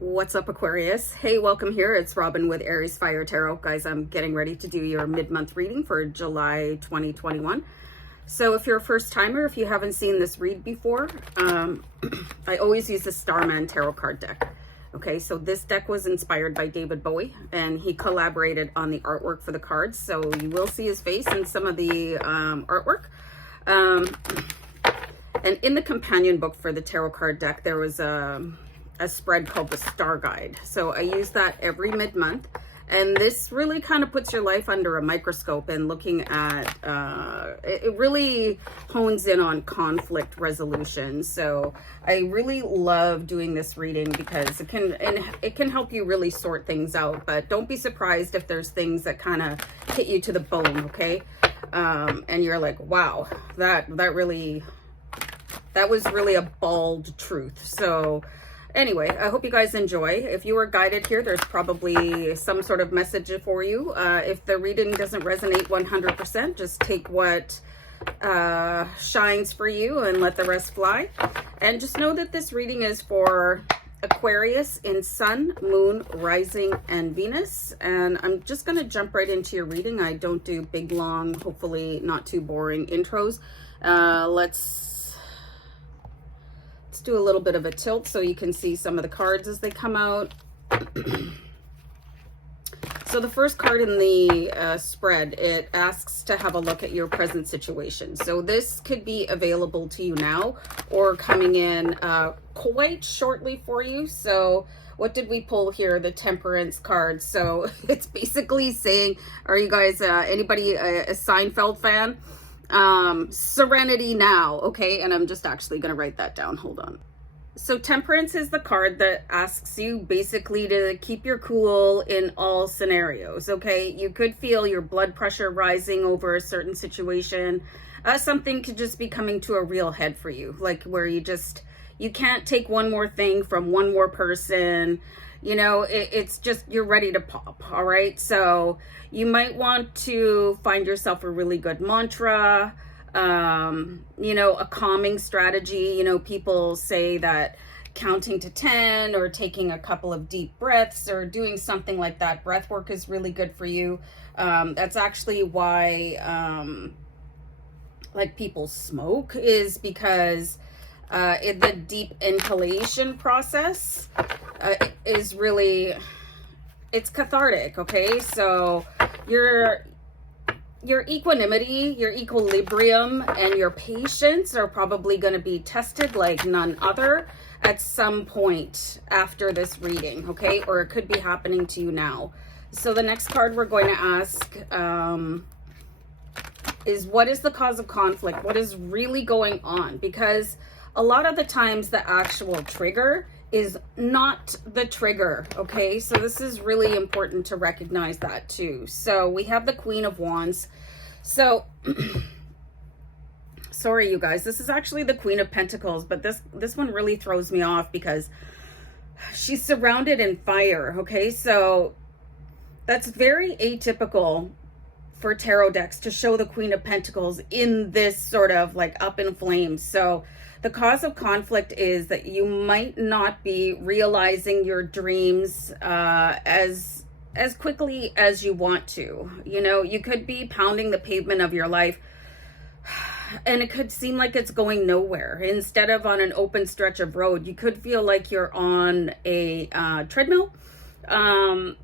What's up, Aquarius? Hey, welcome here. It's Robin with AriesFireTarot. Guys, I'm getting ready to do your mid-month reading for July 2021. So if you're a first timer, if you haven't seen this read before, I always use the Starman tarot card deck. Okay, so this deck was inspired by David Bowie, and he collaborated on the artwork for the cards. So you will see his face in some of the artwork. And in the companion book for the tarot card deck, there was a spread called the Starguide. So I use that every mid-month, and this really kind of puts your life under a microscope and looking at it really hones in on conflict resolution. So I really love doing this reading because it can help you really sort things out, but don't be surprised if there's things that kind of hit you to the bone. Okay, and you're like, wow, that was really a bald truth. So anyway, I hope you guys enjoy. If you were guided here, there's probably some sort of message for you. If the reading doesn't resonate 100%, just take what shines for you and let the rest fly. And just know that this reading is for Aquarius in Sun, Moon, Rising, and Venus. And I'm just going to jump right into your reading. I don't do big, long, hopefully not too boring intros. Let's do a little bit of a tilt so you can see some of the cards as they come out. So the first card in the spread, it asks to have a look at your present situation. So this could be available to you now or coming in quite shortly for you. So what did we pull here? The Temperance card. So it's basically saying, are you guys, anybody a Seinfeld fan? Serenity now. Okay, and I'm just actually going to write that down. Hold on. So Temperance is the card that asks you basically to keep your cool in all scenarios. Okay, you could feel your blood pressure rising over a certain situation. Something could just be coming to a real head for you, like where you can't take one more thing from one more person. You know, it's just, you're ready to pop. All right, so you might want to find yourself a really good mantra, you know, a calming strategy. You know, people say that counting to 10 or taking a couple of deep breaths or doing something like that. Breath work is really good for you. That's actually why like people smoke, is because the deep inhalation process is really, it's cathartic. Okay, so your equanimity, your equilibrium, and your patience are probably going to be tested like none other at some point after this reading. Okay, or it could be happening to you now. So the next card we're going to ask is, what is the cause of conflict? What is really going on? Because a lot of the times the actual trigger is not the trigger. Okay, so this is really important to recognize that too. So we have the Queen of Wands. So sorry you guys, this is actually the Queen of Pentacles, but this one really throws me off because she's surrounded in fire. Okay, so that's very atypical for tarot decks to show the Queen of Pentacles in this sort of like up in flames. So the cause of conflict is that you might not be realizing your dreams as quickly as you want to. You know, you could be pounding the pavement of your life and it could seem like it's going nowhere. Instead of on an open stretch of road, you could feel like you're on a treadmill,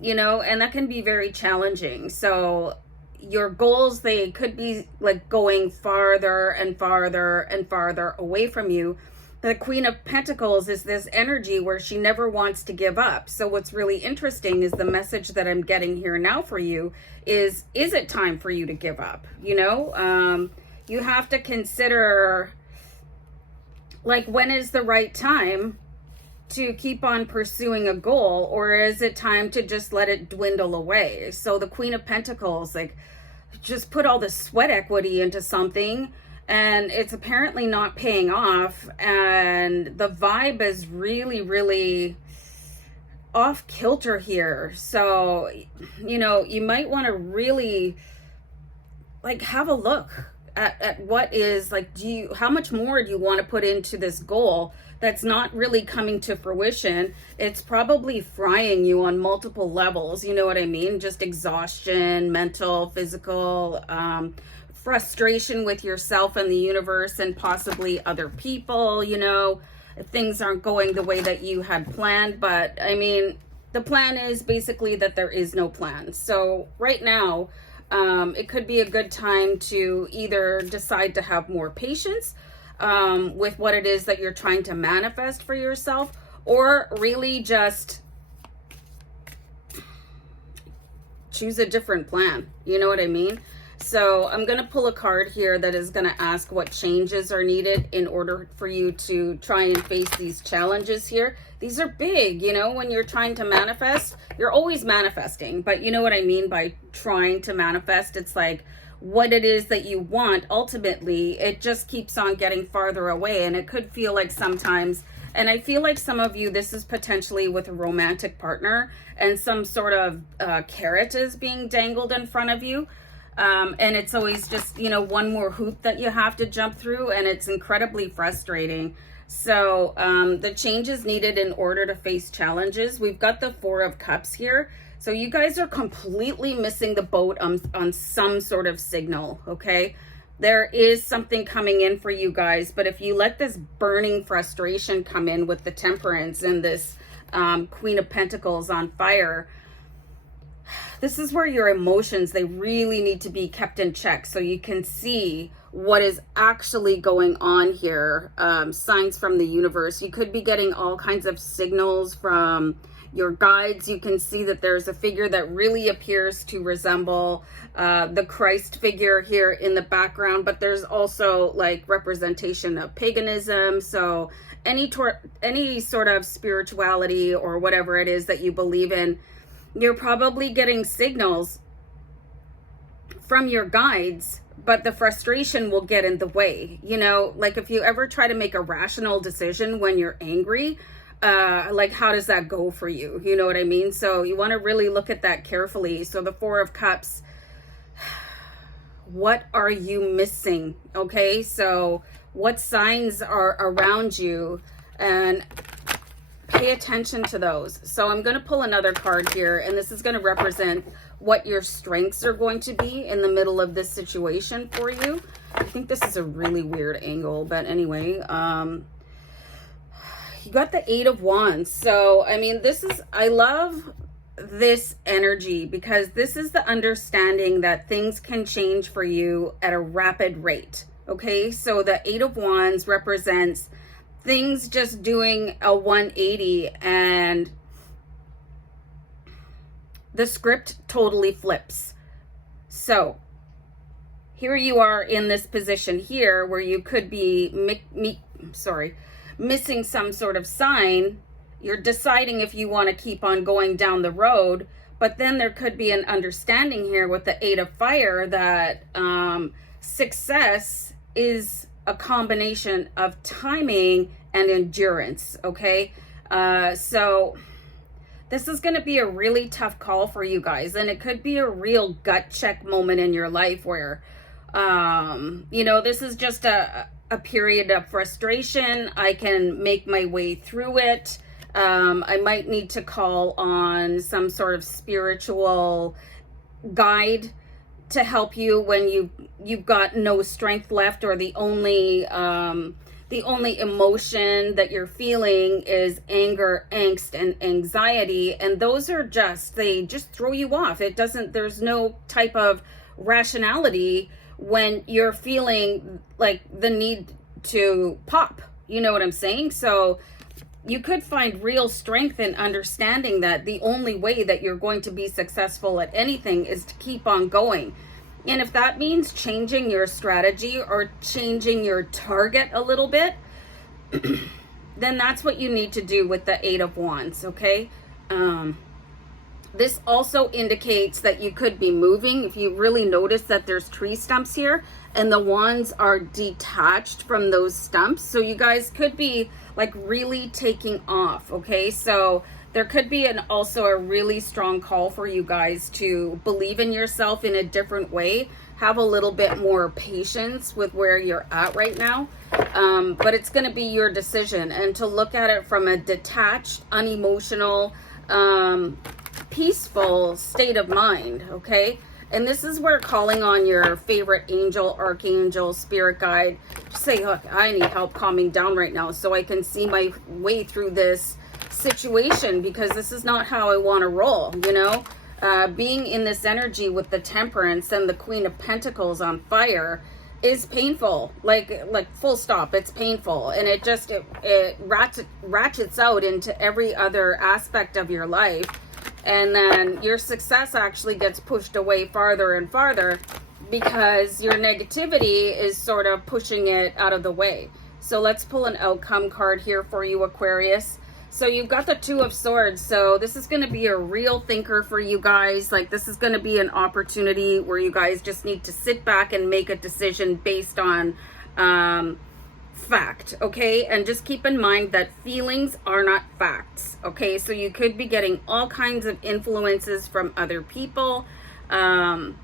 you know, and that can be very challenging. So your goals, they could be like going farther and farther and farther away from you. The Queen of Pentacles is this energy where she never wants to give up. So what's really interesting is the message that I'm getting here now for you is it time for you to give up? You know, you have to consider, like, when is the right time to keep on pursuing a goal, or is it time to just let it dwindle away? So the Queen of Pentacles, like, just put all the sweat equity into something and it's apparently not paying off, and the vibe is really, really off kilter here. So, you know, you might want to really like have a look at what is like, how much more do you want to put into this goal that's not really coming to fruition, it's probably frying you on multiple levels. You know what I mean? Just exhaustion, mental, physical, frustration with yourself and the universe and possibly other people, you know, if things aren't going the way that you had planned. But I mean, the plan is basically that there is no plan. So right now, it could be a good time to either decide to have more patience with what it is that you're trying to manifest for yourself, or really just choose a different plan. You know what I mean? So I'm going to pull a card here that is going to ask what changes are needed in order for you to try and face these challenges here. These are big, you know, when you're trying to manifest, you're always manifesting, but you know what I mean by trying to manifest? It's like what it is that you want, ultimately, it just keeps on getting farther away. And it could feel like sometimes, and I feel like some of you, this is potentially with a romantic partner and some sort of carrot is being dangled in front of you. And it's always just, you know, one more hoop that you have to jump through, and it's incredibly frustrating. So the changes needed in order to face challenges. We've got the Four of Cups here. So you guys are completely missing the boat on some sort of signal, okay? There is something coming in for you guys, but if you let this burning frustration come in with the Temperance and this Queen of Pentacles on fire, this is where your emotions, they really need to be kept in check so you can see what is actually going on here. Signs from the universe. You could be getting all kinds of signals from your guides. You can see that there's a figure that really appears to resemble the Christ figure here in the background, but there's also like representation of paganism. So any sort of spirituality or whatever it is that you believe in, you're probably getting signals from your guides, but the frustration will get in the way. You know, like if you ever try to make a rational decision when you're angry, like how does that go for you? You know what I mean? So you want to really look at that carefully. So the Four of Cups, what are you missing? Okay, so what signs are around you, and pay attention to those. So I'm going to pull another card here, and this is going to represent what your strengths are going to be in the middle of this situation for you. I think this is a really weird angle, but anyway, you got the Eight of Wands. So, I mean, I love this energy because this is the understanding that things can change for you at a rapid rate. Okay, so the Eight of Wands represents things just doing a 180 and the script totally flips. So here you are in this position here where you could be missing some sort of sign. You're deciding if you want to keep on going down the road, but then there could be an understanding here with the Eight of Fire that success is a combination of timing and endurance. Okay, so this is going to be a really tough call for you guys, and it could be a real gut check moment in your life where you know, this is just a period of frustration. I can make my way through it. I might need to call on some sort of spiritual guide to help you when you've got no strength left, or the only emotion that you're feeling is anger, angst, and anxiety, and those are they just throw you off. There's no type of rationality when you're feeling like the need to pop. You know what I'm saying? So you could find real strength in understanding that the only way that you're going to be successful at anything is to keep on going. And if that means changing your strategy or changing your target a little bit, then that's what you need to do with the Eight of Wands, okay? This also indicates that you could be moving. If you really notice that there's tree stumps here and the wands are detached from those stumps. So you guys could be like really taking off, okay? So There could be also a really strong call for you guys to believe in yourself in a different way. Have a little bit more patience with where you're at right now. But it's going to be your decision, and to look at it from a detached, unemotional, peaceful state of mind, okay? And this is where calling on your favorite angel, archangel, spirit guide, just say, look, I need help calming down right now so I can see my way through this situation, because this is not how I want to roll, you know? Being in this energy with the Temperance and the Queen of Pentacles on fire is painful, like full stop. It's painful, and it ratchets out into every other aspect of your life, and then your success actually gets pushed away farther and farther because your negativity is sort of pushing it out of the way. So let's pull an outcome card here for you, Aquarius. So you've got the Two of Swords. So this is going to be a real thinker for you guys. Like, this is going to be an opportunity where you guys just need to sit back and make a decision based on fact, okay? And just keep in mind that feelings are not facts, okay? So you could be getting all kinds of influences from other people. You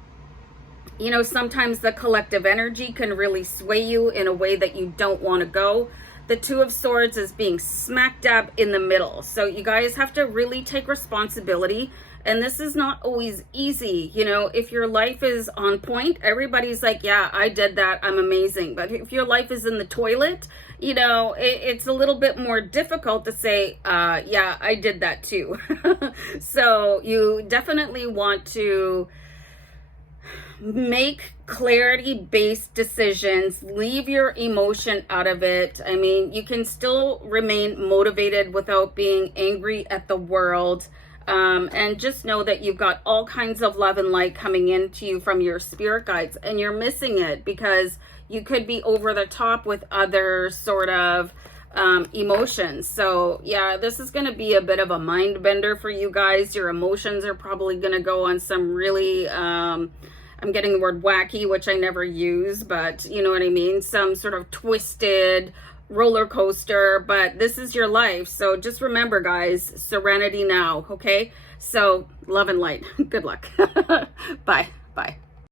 know, sometimes the collective energy can really sway you in a way that you don't want to go. The Two of Swords is being smack dab in the middle. So you guys have to really take responsibility. And this is not always easy. You know, if your life is on point, everybody's like, yeah, I did that, I'm amazing. But if your life is in the toilet, you know, it's a little bit more difficult to say, yeah, I did that too. So you definitely want to make clarity-based decisions. Leave your emotion out of it. I mean, you can still remain motivated without being angry at the world. And just know that you've got all kinds of love and light coming into you from your spirit guides, and you're missing it because you could be over the top with other sort of emotions. So yeah, this is going to be a bit of a mind bender for you guys. Your emotions are probably going to go on some really I'm getting the word wacky, which I never use, but you know what I mean, some sort of twisted roller coaster. But this is your life, so just remember, guys, serenity now, okay? So love and light. Good luck. Bye.